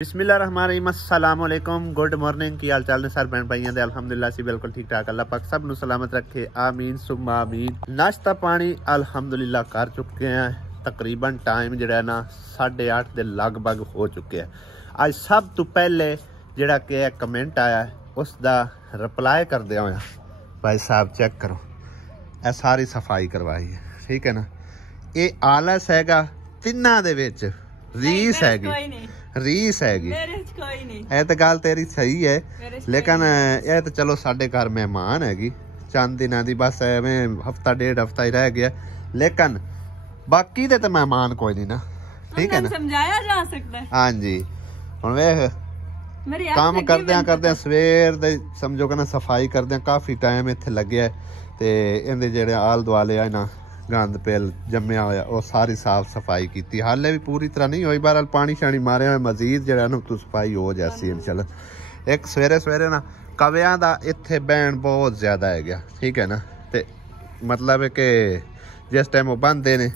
बिस्मिल्लाहिर्रहमानिर्रहीम अस्सलाम वालेकुम गुड मॉर्निंग की हाल चाल ने सर भैन भाइयों दे अल्हम्दुलिल्लाह सी बिल्कुल ठीक ठाक अल्लाह पाक सब नु सलामत रखे आमीन सुम्मा आमीन। नाश्ता पानी अल्हम्दुलिल्लाह कर चुके हैं। तकरीबन टाइम जिहड़ा ना 8:30 दे लगभग हो चुके हैं। आज सब तो पहले जिहड़ा कि कमेंट आया उसका रिप्लाई करदे होया भाई साहब चेक करो ए सारी सफाई करवाई है, ठीक है ना। ये आलस हैगा तिन्ना दे विच रीस हैगी रीस हैगी ਇਹ ਤਾਂ ਗੱਲ ਤੇਰੀ ਸਹੀ ਹੈ, लेकिन ਇਹ ਤਾਂ ਚਲੋ ਸਾਡੇ ਘਰ ਮਹਿਮਾਨ ਹੈਗੀ ਚੰਦ ਦਿਨਾਂ ਦੀ ਬਸ ਐਵੇਂ ਹਫਤਾ ਡੇਢ ਹਫਤਾ ਹੀ ਰਹਿ ਗਿਆ, लेकिन ਬਾਕੀ ਦੇ ਤਾਂ ਮਹਿਮਾਨ ਕੋਈ ਨਹੀਂ ਨਾ, ਠੀਕ ਹੈ ਨਾ, ਸਮਝਾਇਆ ਜਾ ਸਕਦਾ। ਹਾਂਜੀ ਹੁਣ ਵੇਖ ਕੰਮ ਕਰਦਿਆਂ ਸਵੇਰ ਦੇ ਸਮਝੋ ਕਿ ਨਾ ਸਫਾਈ ਕਰਦਿਆਂ ਕਾਫੀ ਟਾਈਮ ਇੱਥੇ ਲੱਗਿਆ ਤੇ ਇਹਦੇ ਜਿਹੜੇ ਆਲ ਦੁਆਲੇ ਆ ਨਾ गंद पेल जम्मिया होया वो सारी साफ सफाई की, हाले भी पूरी तरह नहीं हुई, बहरहाल पानी शानी मारे हुए मजीद जो ना तो सफाई हो जाती इंशाल्लाह। एक सवेरे सवेरे ना कवियां दा इत्थे बैन बहुत ज्यादा है गया, ठीक है ना, ते मतलब है कि जिस टाइम वो बंदे ने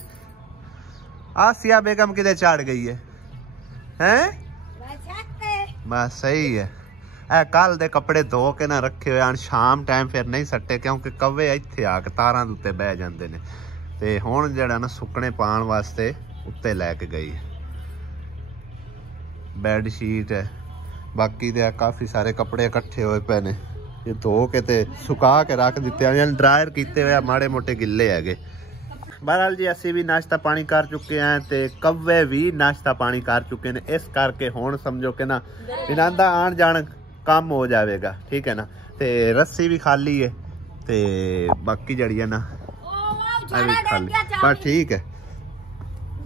आसिया बेगम किधर चढ़ गई है हैं बस सही है। ए कल दे कपड़े धो के ना रखे हुए शाम टाइम फिर नहीं सट्टे क्योंकि कवे इत्थे आके तारां दे उत्ते बह जांदे ने ते हुण जिहड़ा ना सुकने पाण वास्ते उत्ते लैके गई। बैड शीट है बाकी दे काफ़ी सारे कपड़े इकट्ठे होए पे ने, ये धो के ते सुका के रख दिते हैं, ड्रायर किते हुए माड़े मोटे गिले हैगे। बहरहाल जी असी भी नाश्ता पानी कर चुके हैं ते कव्वे भी नाश्ता पानी कर चुके हैं, इस करके हुण समझो कि ना इन्हां दा आण जाण कम हो जाएगा, ठीक है ना। ते रस्सी भी खाली है ते बाकी जड़ी है ना खाली पर ठीक है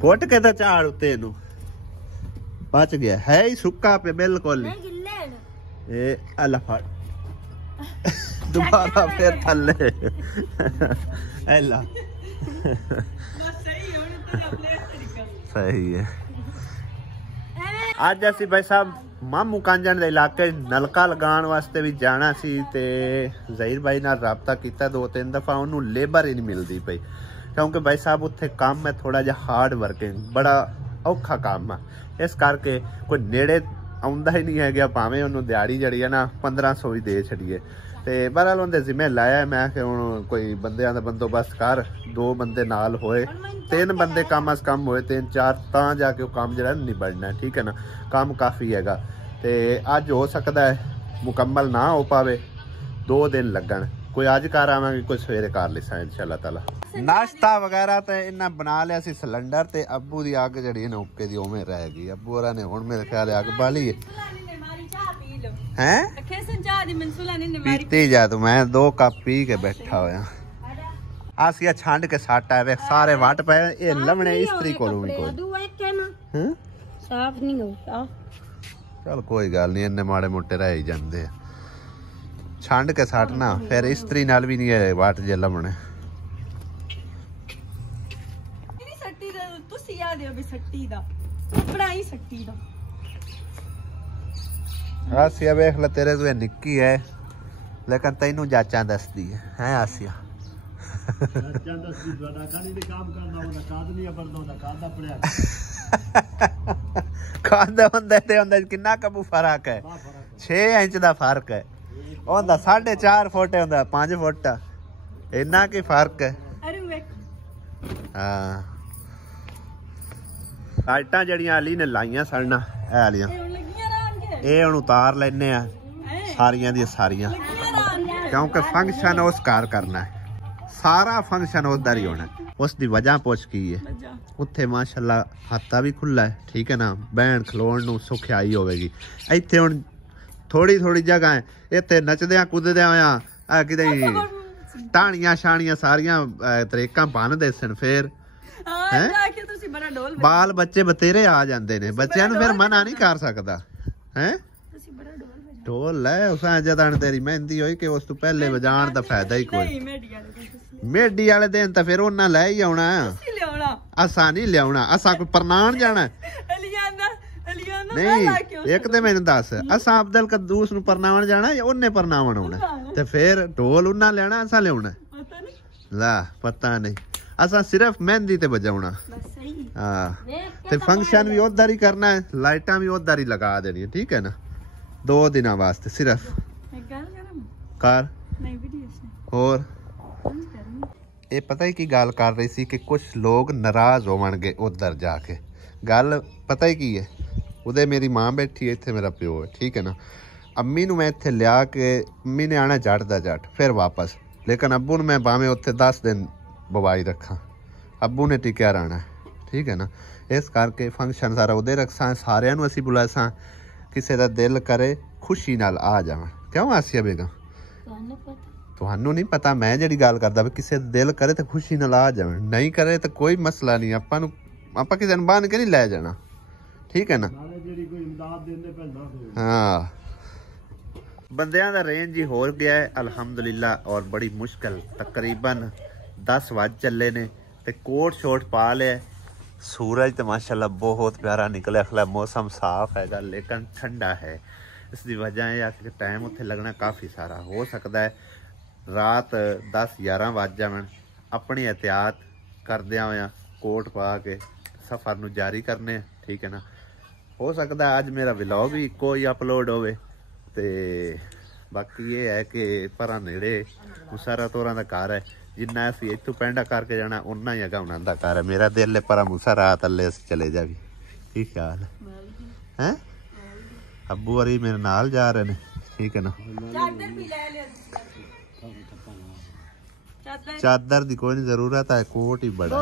पुट के तो झाड़ उत्ते नू बच गया है ही सुक्का पे बिल्कुल ए अल्लाह फड़ दोबारा फिर थल्ले एला सही है। आज असी भाई साहब मामू कांजन दे इलाके नलका लगाण वास्ते भी जाना सी ते ज़हीर भाई नाल राबता कीता 2-3 दफा, उन्हों लेबर ही नहीं मिलती पई क्योंकि भाई साहब उत्थे काम है थोड़ा जिहा हार्ड वर्किंग, बड़ा औखा काम है, इस करके कोई नेड़े आउंदा ही नहीं है गया, भावें उन्होंने दिहाड़ी जड़ी है ना 1500 ही दे छड़िए। ते बहरहाल उन्हें जिम्मे लाया मैं कि हुण कोई बंदियां दा बंदोबस्त कर, 2 बंदे नाल होए 3 बंदे कम अज कम होए 3-4 तां जाके वो काम जिहड़ा निबड़ना है, ठीक है ना। काम काफ़ी हैगा ते अज हो सकता है मुकम्मल ना हो पावे, 2 दिन लगन, कोई अज कर आवांगे कोई सवेरे कर लिसा इंशाअल्लाह ताला। नाश्ता वगैरह तो इन्हें बना लिया सी सिलेंडर ते अब्बू दी अग जड़ी है ना उक्के दी उवें रह गई, अब्बू होरां ने हुण मेरे ख्याल अग बाली है पीती जा तू, मैं 2 कप पी के बैठा होया। आसिया छंड के सट आवे सारे वट पे ये लवणे इस्त्री कोलों भी कोई साफ नहीं होता, चल कोई गल नहीं इन्ने माड़े मोटे रह ही जांदे छंड के सट ना फिर इस्त्री नाल भी नहीं वट जे लवणे। आसिया वेख ले तेरे तो निक्की है लेकिन तेनू जाचा दसदी है आसिया खादा बंदे ते हुंदा किन्ना कबू फर्क है, 6 इंच दा फर्क है, हुंदा 4.5 फुट हुंदा 5 फुट, इन्ना की फर्क है। हाँ लाइटां जड़ियां अली ने लाइयां सड़ना ऐ वालियां ये हुण उतार लेने आ सारियां दी सारियां क्योंकि फंक्शन उस घर करना है, सारा फंक्शन उधर ही होना, उसकी वजह पुछ की है उत्थे माशाल्लाह हाथा भी खुला है, ठीक है ना, बहन खलोण नूं सुखियाई होवेगी। इत्थे हुण थोड़ी थोड़ी जगह है, इत्थे नचदियां कुददियां होया किते टाणियां शाणियां सारियां तरीकां बन देसन फिर बाल बच्चे बतेरे आ जाते ने, बच्चों फिर मना नहीं कर सकता है। ढोल है उस जदन तेरी मेहंदी हुई कि उस तो पहले बजाण दा फायदा ही कोई, मेडी वाले दिन तो फिर उन्हें लै ही आना, असा नहीं लिया, असा कोई परनान जाना नहीं। एक तो मैनू दस असा अब्दुल कद्दूस नूं परनावन जाना या उन्हें परनावन आना, ते फिर ढोल उन्हें लेना असा लिया ला पता नहीं। असा सिर्फ मेहंदी ते बजाउना। हाँ ते फंक्शन भी उधर ही करना है, लाइटा भी उधर ही लगा देनी है, ठीक है ना, 2 दिन वास्ते सिर्फ कार। और ये पता ही की गल कर रही सी कि कुछ लोग नाराज होवणगे उधर जाके। गल पता ही की है, उदे मेरी मां बैठी है, इत्थे मेरा प्यो है, ठीक है ना। अम्मी नूं मैं इत्थे लिया के अम्मी ने आना जट दा जट फिर वापस, लेकिन अब्बू नूं मैं भावें उत्थे 10 दिन बवाई रखा, अब्बू ने टिकिया रहना है, ठीक है ना। इस करके फंक्शन सारा उदे रखसा, सारिਆਂ ਨੂੰ ਅਸੀਂ बुलासा, किसी का दिल करे खुशी नाल आ जावां। क्यों आसिया बेगम ਤੁਹਾਨੂੰ नहीं पता, मैं ਜਿਹੜੀ ਗੱਲ ਕਰਦਾ ਵੀ ਕਿਸੇ ਦਿਲ करे तो खुशी नाल आ जावे, नहीं करे तो कोई मसला नहीं, ਆਪਾਂ ਨੂੰ ਆਪਾਂ ਕਿਸੇ ਨੂੰ ਬੰਨ ਕੇ नहीं ਲੈ जाना, ठीक है ना। हाँ बंदियां दा रेंज ही हो गया है अलहमदुलिल्लाह, और बड़ी मुश्किल तकरीबन 10 वज चले ने ते कोट शोट पा लिया। सूरज तो माशाल्लाह बहुत प्यारा निकले, अखला मौसम साफ हैगा लेकिन ठंडा है। इसकी वजह यह कि टाइम उत्थे लगना काफ़ी सारा हो सकता है, रात 10-11 वज जावन। अपनी एहतियात करदे होया कोट पा के सफ़र नूं जारी करने, ठीक है ना। हो सकता है अज मेरा व्लॉग भी इक्को ही अपलोड होवे ते बाकी ये है कि परा नेड़े मुसारा तोरा दा घर है, जिन्ना असीं इत्थों पेंडा करके जाना उन्ना ही अगा उन्हां दा घर है। मेरा दिल है परा मुसारा तले असीं चले जावी, की ख्याल है? अब्बू अरी मेरे नाल जा रहे हैं, ठीक है ना। चादर दी कोई नहीं जरूरत है, कोट ही बड़ा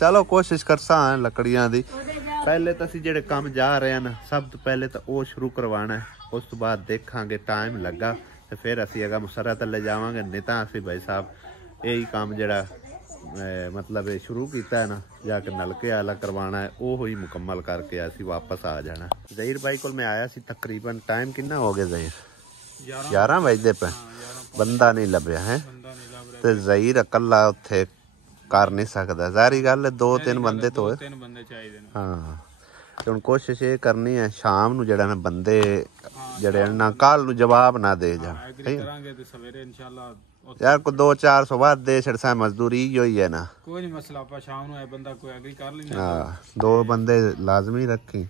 चलो कोशिश करसा है लकड़ियां दी। पहले तो असीं जेड़े काम जा रहे हैं ना, सब तो पहले तो वो शुरू करवाना है, उस तो बाद देखांगे टाइम लगा तो फिर असीं अगर मुसरा तले जावांगे, नहीं तो असीं भाई साहब यही काम जेड़ा मतलब शुरू किया है ना, जाके नलके वाला करवाना है, वो ही मुकम्मल करके असीं वापस आ जाना। जहीर भाई को मैं आया सी तकरीबन टाइम कितना हो गया जहीर? 11 बजते पे, बंदा नहीं लभ्या है तो जहीर अकला उत्थे कर नहीं सकता, सारी गल 2-3 बंदे तो हाँ। तो हुण कोशिश ये करनी है शाम नूं जेड़ा ना बंदे जेड़े ना कल नूं जवाब ना दे जा यार, को 200-400 बाद दे छड़सा, मजदूरी ही है ना, कोई नहीं मसला, आपा शाम नूं बंदा कोई एग्री कर लेना। हाँ 2 बंदे लाजमी रखी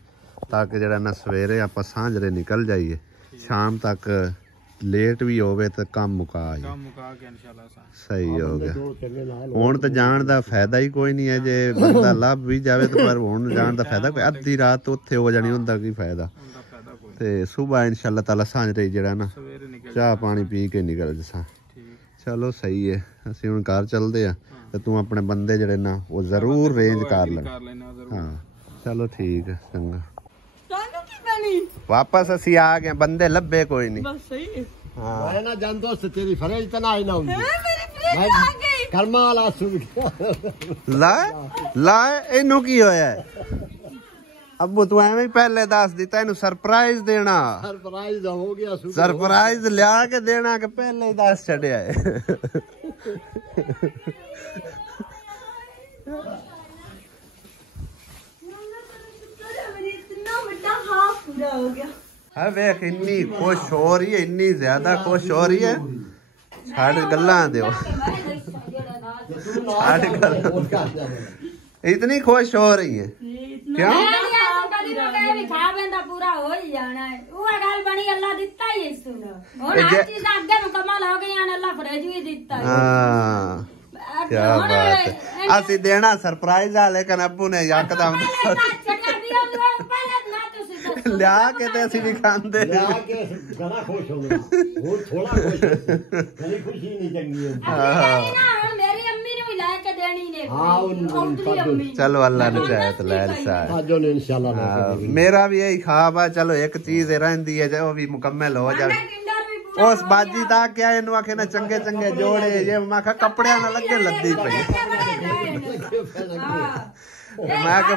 ताकि जेड़ा ना सवेरे आपा सांझरे निकल जाइए, शाम तक लेट भी होवे तो काम मुका के इंशाल्लाह सही हो गया। हुण तो जान दा फायदा ही कोई नहीं है, जे बंदा लभ भी जावे तो पर हुण जान दा फायदा कोई, अद्धी रात उत्थे हो जानी, उनदा की फायदा। ते सुबह इंशाल्लाह ताला सांझरे जेड़ा ना चाह पानी पी के निकल जसा। चलो सही है, असीं हुण घर चलदे आ ते तू अपने बंदे जेड़े ना वो जरूर रेंज कर ले। हाँ चलो ठीक है, चंगा। वापस असी आ गए, बंदे लब्बे कोई नहीं, बस सही है। हाँ मैं ना जान दोस्त तेरी फरेज तना आई ना हुंदी, मेरी फरेज आ गई कर्मा वाला सुन ला ला इनु की होया है? अब्बू तू एवें ही पहले दस दिता, इनु सरप्राइज देना, सरप्राइज हो गया, सरप्राइज लिया के देना के पहले ही दस छड़या है। हाँ वेख इन्नी खुश हो रही है, इन्नी ज्यादा खुश हो रही है, छाड़ गल्ला दो, इतनी खुश हो रही है क्यों? पूरा हो ही जाना है, वो गल बनी अल्लाह दिता ही सुन, और हर चीज आगे मुकम्मल हो गई, अल्लाह फरेज भी दिता है। हां क्या बात है, असि देना सरप्राइज है, लेकिन अब्बू ने यकदम लिया के ते असि भी खांदे, लिया के गला खुश हो गया, वो थोड़ा खुश गली खुशी नहीं चंगी है। हां मेरी अम्मी ने भी ला के देनी ने। हां चलो अल्लाह ने चाहे तो ले सा, आजो ने इंशाल्लाह। मेरा भी यही ख्वाब है, चलो एक चीज रहंदी है जो भी मुकम्मल हो जाए। उस बाजी ता क्या इनु आखे ना चंगे चंगे जोड़े, ये मैं कहा कपड़े ना लगे लद्दी पई, मैं के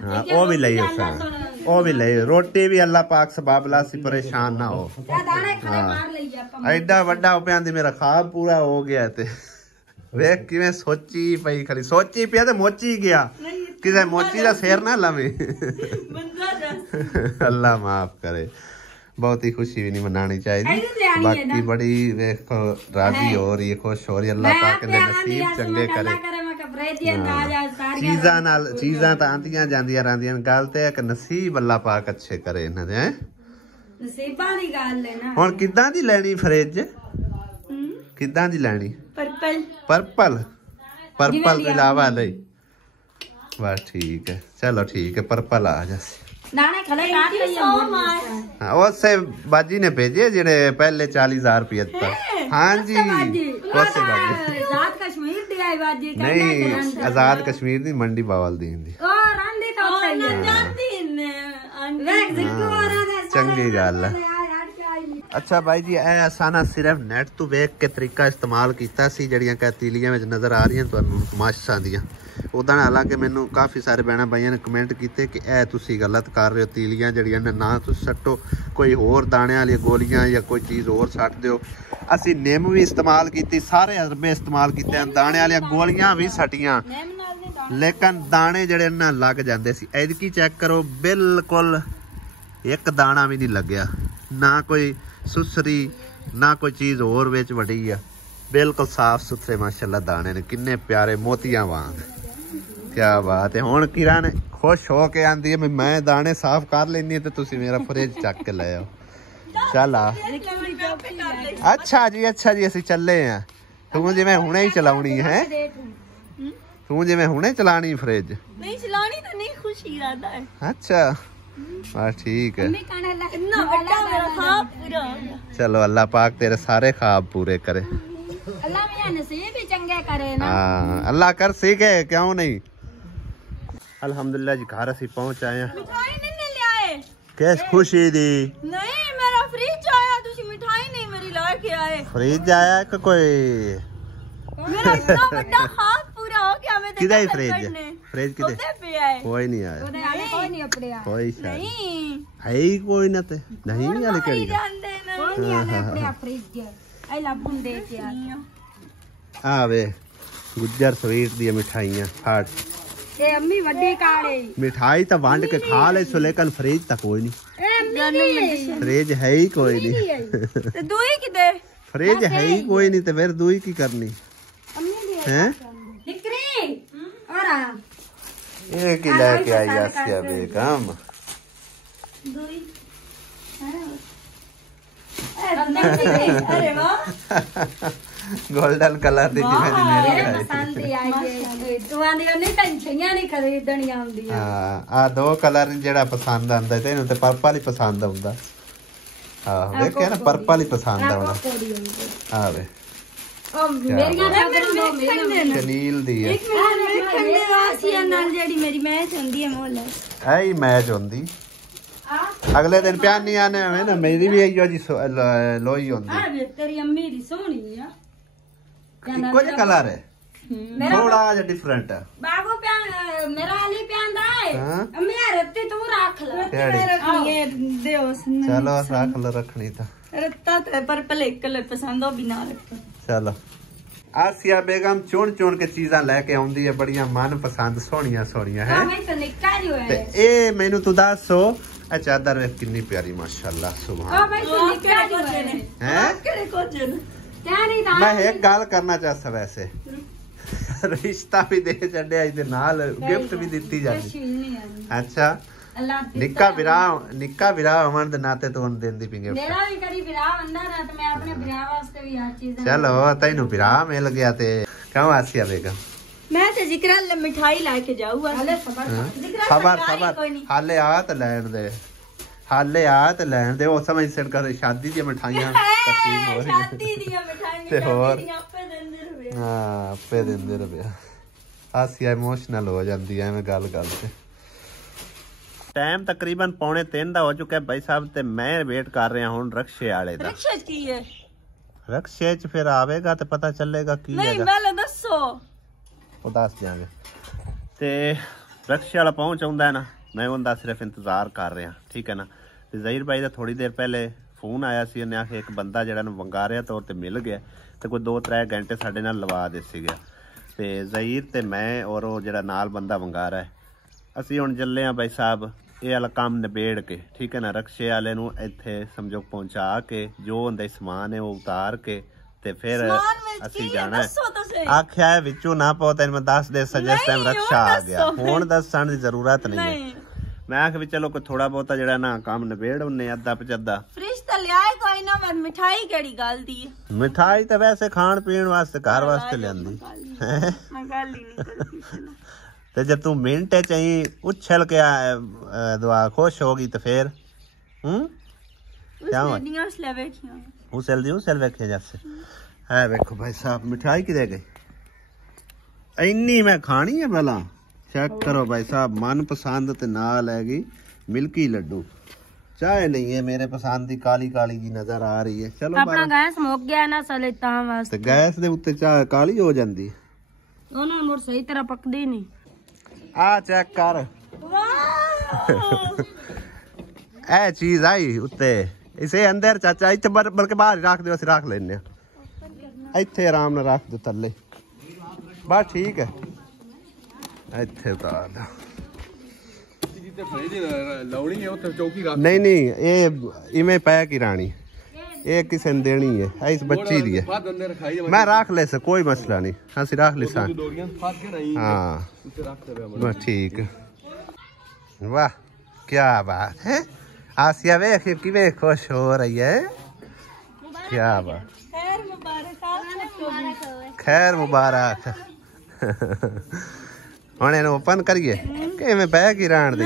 हाँ वो भी लई उस, वो भी लई, रोटी भी अल्लाह पाक सबाब लासी, परेशान ना हो। हाँ एडा वड्डा हो प्यांदी, मेरा ख्वाब पूरा हो गया ते वेख किवें सोची पई, खरी सोची पिया ते मोची गया, किसे मोची दा सिर ना लवे। अल्लाह माफ करे। बहुत ही खुशी भी नहीं मनानी चाहिए। बाकी बड़ी देखो राजी हो रही है, खुश हो रही है। अल्लाह पाक ने नसीब चंगे करे। चीज़ां तां आंदियां जांदियां रहंदियां, गल ते है कि नसीब अल्लाह पाक अच्छे करे इन्हां दे। नसीबां दी गल है ना। हुण किदां दी लैनी फ्रिज? किदां दी लैनी? पर्पल पर्पल पर्पल तो इलावा नहीं बस ठीक है। चलो ठीक है, पर्पल आ जासी। नाने खले काट लिया हां उससे बाजी ने भेजे जेड़े पहले 40,000 रुपया दिता। हां जी उससे बाजी आजाद कश्मीर दी आई बाजी नहीं, आजाद कश्मीर दी मंडी बावल दी हिंदी ओ रंडी तो ना जानती ने वेख जिक्को वाला चंगी गल है। अच्छा भाई जी ए असाना सिर्फ नेट तो वेख के तरीका इस्तेमाल कीता सी जड़ियां कतीलियां विच नजर आ रही तुहानू तमाशा दियां। उदा हालांकि मैनू काफ़ी सारे भैन भाइयों ने कमेंट किए कि ए तुसी गलत कर रहे हो, तीलियां जड़ियां ने ना तुसी सट्टो, कोई होर दाने वाली गोलियां या कोई चीज़ होर सट दो। असी निम भी इस्तेमाल की, सारे अरबे इस्तेमाल किए, दाने वाली गोलियां भी सटियां, लेकिन दाने जड़े ना लग जाते सी। एदकी चेक करो बिल्कुल एक दाना भी नहीं लग्या, ना कोई सुसरी ना कोई चीज़ होर विच वड़ी है, बिल्कुल साफ सुथरे माशाल्लाह दाने ने, किन्ने प्यारे मोतियां वांग। क्या बात है। हुण किरण खुश हो के आंदी है मैं दाने साफ कर लेनी तो तुसी मेरा फ्रिज चक के ले आओ। चल आ अच्छा जी असी चले हैं। तू जिवें हुणे ही चलाउणी है, तू जिवें हुणे चलानी फ्रिज नहीं चलानी तो नहीं, खुशी इरादा है। अच्छा बस ठीक है। चलो अल्लाह पाक तेरे सारे ख्वाब पूरे करे। अल्लाह मेरा नसीब भी चंगे करे ना। हाँ अल्लाह कर सीखे क्यों नहीं। अल्हम्दुलिल्लाह जी घर असी पहुंच आए हैं। मिठाई नहीं ले आए? कैस खुशी दी? नहीं मेरा फ्रिज आया, तुसी मिठाई नहीं मेरी ला के आए। फ्रिज आया कि कोई मेरा इतना बड़ा ख्वाब पूरा हो गया। मैं किधर फ्रिज? फ्रिज किधर? कोई नहीं आया, कोई नहीं अपने कोई नहीं है ही कोई ना ते नहीं वाली केड़ी जानते ना, कोई नहीं आने अपने फ्रिज आई ला बुंदे के आ वे गुज्जर स्वीट दी मिठाइयां फाट ए अम्मी वड्डी काड़े मिठाई तो वंड के खा ले सो, लेकिन फ्रिज तक कोई नहीं। ए अम्मी फ्रिज है ही कोई नहीं। ते दूई किदे? फ्रिज है ही कोई नहीं, तो फिर दूई की करनी हैं? निकरी और आ ये की लेके आई आसिया बेगम दूई। अरे वाह गोल्डन कलर दी जिवें मेरी पसंद आई है। तू आंदी नहीं टेंशनियां नहीं खरीदनी आंदी। हां आ दो कलर जेड़ा पसंद आंदा ते इनु ते पर्पल ही पसंद आंदा। हां देखिए ना पर्पल ही पसंद आउंदा। हां वे ओ मेरियां दो मेरे कनील दी है। एक मिनट खंडे वासिया नाल जेडी मेरी मैच होंदी है मोल है ही मैच होंदी। अगले दिन प्यार नहीं आने में ना मेरी भी आई जी लोई होंदी। अरे तेरी अम्मी दी सोहनी है, कुछ कलर है थोड़ा जा डिफरेंट है। बाबू प्यान मेरा वाली प्यान दा है। अम्मी रत्ती तू रख ले। रखनी है देओ। चलो रख लो, रखनी था रत्ता ते पर्पल एक कलर पसंद हो बिना रख। चलो आसिया बेगम चुन चुन के चीज़ां लेके आउंदी है, बड़ियां मन पसंद सोहणियां सोहणियां है। मैं तो निक्का जो है ते ए मैनू तू दसो ए चादर वे कितनी प्यारी माशाल्लाह सुभान। हां मैं तो निक्का जो है हैं केड़े कोजन क्या नहीं था। मैं एक गल करना चाहता वैसे रिश्ता भी दे छड्या इदे नाल गिफ्ट भी दित्ती जांदी। अच्छा निक्का विराह होवन दे नाते तो देंदी पी गिफ्ट। मेरा भी करी विराह बंदा ना, तो मैं अपने विराह वास्ते भी हर चीज। चलो तैनू विराह मिल गया ते क्यों आसिया बेगम? मैं ते जिक्र मिठाई लाके जाऊंगा। खबर हाले आ ते लैन दे, हाले आ ते लैन दे। ओ समझ सिर कर शादी दी मिठाइयां तकसीम हो रही शादी दी मिठाइयां ते होर आपे देंदे रहे। हां आपे देंदे रहे। आसिया इमोशनल हो जांदी है मैं गल ते। टाइम तकरीबन 2:45 ਦਾ ਹੋ ਚੁੱਕਾ ਭਾਈ ਸਾਹਿਬ ਤੇ ਮੈਂ ਵੇਟ ਕਰ ਰਿਹਾ ਹੁਣ ਰਕਸ਼ੇ ਵਾਲੇ ਦਾ। ਰਕਸ਼ਾ ਕੀ ਹੈ? ਰਕਸ਼ੇ 'ਚ ਫਿਰ ਆਵੇਗਾ ਤੇ ਪਤਾ ਚੱਲੇਗਾ ਕੀ ਹੈਗਾ। ਨਹੀਂ ਪਹਿਲਾਂ ਦੱਸੋ। ਉਹ ਦੱਸ ਦਿਆਂਗੇ। ਤੇ ਰਕਸ਼ੇ ਵਾਲਾ ਪਹੁੰਚ ਆਉਂਦਾ ਹੈ ਨਾ, ਮੈਂ ਉਹਦਾ ਸਿਰਫ ਇੰਤਜ਼ਾਰ ਕਰ ਰਿਹਾ, ਠੀਕ ਹੈ ਨਾ। ਤੇ ਜ਼ਹੀਰ ਭਾਈ ਦਾ ਥੋੜੀ ਦੇਰ ਪਹਿਲੇ ਫੋਨ ਆਇਆ ਸੀ, ਉਹਨੇ ਆਖਿਆ ਇੱਕ ਬੰਦਾ ਜਿਹੜਾ ਨੂੰ ਵੰਗਾਰਿਆ ਤੌਰ ਤੇ ਮਿਲ ਗਿਆ ਤੇ ਕੋਈ 2-3 ਘੰਟੇ ਸਾਡੇ ਨਾਲ ਲਵਾ ਦੇ ਸੀਗਾ। ਤੇ ਜ਼ਹੀਰ ਤੇ ਮੈਂ ਔਰ ਉਹ ਜਿਹੜਾ ਨਾਲ ਬੰਦਾ ਵੰਗਾਰਾ ਹੈ, ਅਸੀਂ ਹੁਣ ਚੱਲੇ ਹਾਂ ਭਾਈ ਸਾਹਿਬ ਇਹ ਵਾਲਾ ਕੰਮ ਨਿਬੇੜ ਕੇ, ਠੀਕ ਹੈ ਨਾ, ਰਕਸ਼ੇ ਵਾਲੇ ਨੂੰ ਇੱਥੇ ਸਮਝੋ ਪਹੁੰਚਾ ਕੇ ਜੋ ਹੁੰਦਾ ਸਮਾਨ ਹੈ ਉਹ ਉਤਾਰ ਕੇ ਤੇ ਫਿਰ ਅਸੀਂ ਜਾਣਾ ਹੈ। ਆਖਿਆ ਹੈ ਵਿੱਚੋਂ ਨਾ ਪਾਓ, ਤੈਨੂੰ ਮੈਂ ਦੱਸ ਦੇ ਜਿਸ ਟਾਈਮ ਰਕਸ਼ਾ ਆ ਗਿਆ। ਹੁਣ ਦੱਸਣ ਦੀ ਜ਼ਰੂਰਤ ਨਹੀਂ ਹੈ। ਮੈਂ ਆਖ ਵੀ ਚਲੋ ਕੋਈ ਥੋੜਾ ਬਹੁਤਾ ਜਿਹੜਾ ਨਾ ਕੰਮ ਨਿਬੇੜ ਉਹਨੇ ਅੱਧਾ ਪਚੱਦਾ ਫ੍ਰਿਜ ਤਾਂ ਲਿਆਏ ਕੋਈ ਨਾ, ਪਰ ਮਿਠਾਈ ਕਿਹੜੀ ਗੱਲ ਦੀ ਹੈ? ਮਿਠਾਈ ਤਾਂ ਵੈਸੇ ਖਾਣ ਪੀਣ ਵਾਸਤੇ ਘਰ ਵਾਸਤੇ ਲਿਆਂਦੀ ਮੈਂ ਗੱਲ ਹੀ ਨਹੀਂ ਕਰਦੀ। ਤੇ ਜੇ ਤੂੰ ਮਿੰਟ ਚ ਹੀ ਉਛਲ ਕੇ ਦੁਆ ਖੁਸ਼ ਹੋ ਗਈ ਤੇ ਫਿਰ क्या उसल दी उसल वेखे जैसे है। वेखो भाई साहब मिठाई कि दे गई इन्नी मैं खानी है भला। चेक करो भाई साहब, मन पसंद ते नाल हैगी मिल्की लड्डू। चाय नहीं है मेरे पसंद दी, काली काली जी नजर आ रही है। चलो अपना गैस मुक गया ना साले तां वास्ते गैस दे उत्ते चाय काली हो जांदी, दोनों मुड़ सही तरह पकदी नहीं। आ चेक कर ए चीज आई उत्ते इसे अंदर चाचा इत्थे बल्कि बाहर रख दो, रख लेने इत्थे आराम नाल रख दो थल्ले बस ठीक है। इत्थे उतार दो। नहीं नहीं ये इवें पैक ही रानी, ये किसी ने देनी है, इस बच्ची दी है। मैं रख ले सा, कोई मसला नहीं, असि रख ले सा। हाँ बस ठीक। वाह क्या बात है। आसिया वेख किवें खुश हो रही है। क्या बात, खैर मुबारक। हुण इहनूं ओपन करिए कि मैं बैग ही रहण दी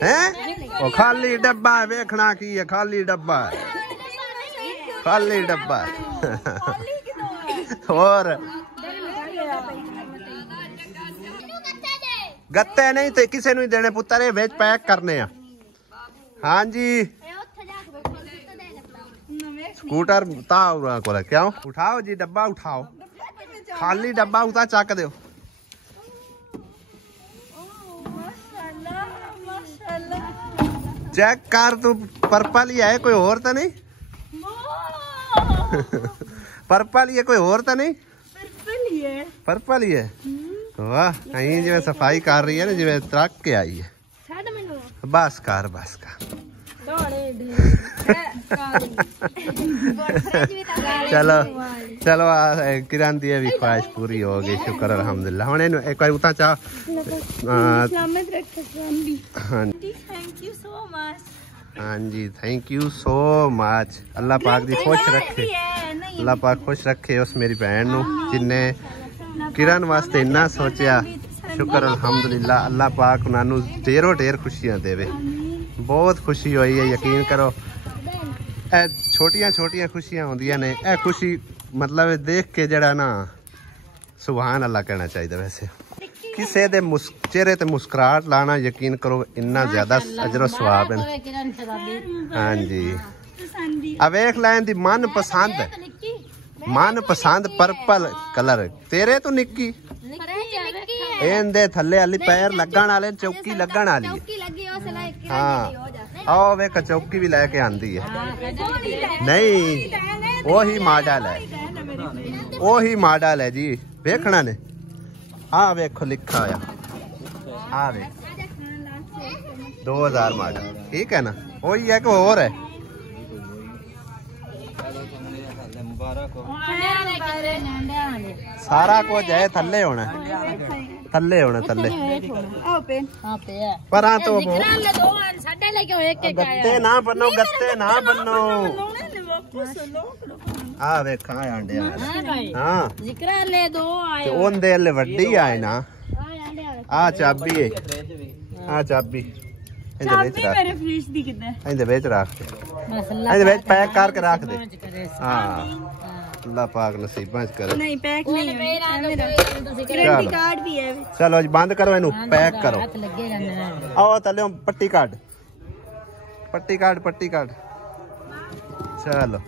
हैं? ओ खाली डब्बा है, वेखना की है, खाली डब्बा है, खाली डब्बा और गत्ते नहीं ते किसी नूं देने पुत्तर, ये विच पैक करने आ। हाँ जी स्कूटर को क्यों उठाओ जी, डब्बा उठाओ, खाली डब्बा उता चक दो। चेक कर तू, पर्पल ही है, कोई और तो नहीं? पर्पल ही है, कोई और तो नहीं? पर्पल ही है। वाह, कहीं जिवें सफाई कर रही है ना, जिवें तक के आई है। बस कर बस कर चलो चलो किरण दी भी ख्वाहिश पूरी हो गई, शुक्र अल्हम्दुलिल्लाह। हुण इहनूं एक बार उता चा सलामत रखे। हाँ जी थैंक यू सो मच। अल्लाह पाक दी खुश रखे, अल्लाह पाक खुश रखे उस मेरी भैन नूं जिन्ने किरण वास्ते इन्ना सोचा। शुक्र अल्हम्दुलिल्लाह, अल्लाह पाक उन्होंने ढेरों ढेर खुशियां देवे। बहुत खुशी हुई है, यकीन करो। छोटिया छोटिया खुशियां होंदियां ने, ए खुशी मतलब देख के जड़ा ना सुभान अल्लाह कहना चाहिए। वैसे किसी दे चेहरे ते मुस्कुराहट लाना, यकीन करो इन्ना ज्यादा अजर सवाब है। हाँ जी अब वेख लैन दी मन पसंद पर्पल कलर तेरे तो निक्की इहदे थल्ले वाली पैर लगन वाले, चौकी लगन वाली। हाँ आओ वेख चौकी भी लेके आंदी है। नहीं वही मॉडल है, वही मॉडल है जी, वेखना ने। आ वेखो लिखा होया, आ वे 2000 मॉडल, ठीक है ना? वही है कि और है? सारा कुछ है थल्ले होना, थल्ले होना थल्ले पर तो गत्ते ना बनो, गत्ते ना बनो। आ वेखा आंडे हाँ ओंदे ले वड्डी आए ना। आ चाबी है, आ चाबी इंदे विच रख, इंदे विच रख, इंदे विच पैक करके रख दे। हाँ अल्लाह पाक नसीबां च करे। नहीं पैक नहीं क्रेडिट कार्ड भी है। चलो जी बंद करो, इनू पैक करो। आओ तले पट्टी काट, पट्टी काट, पट्टी काट। चलो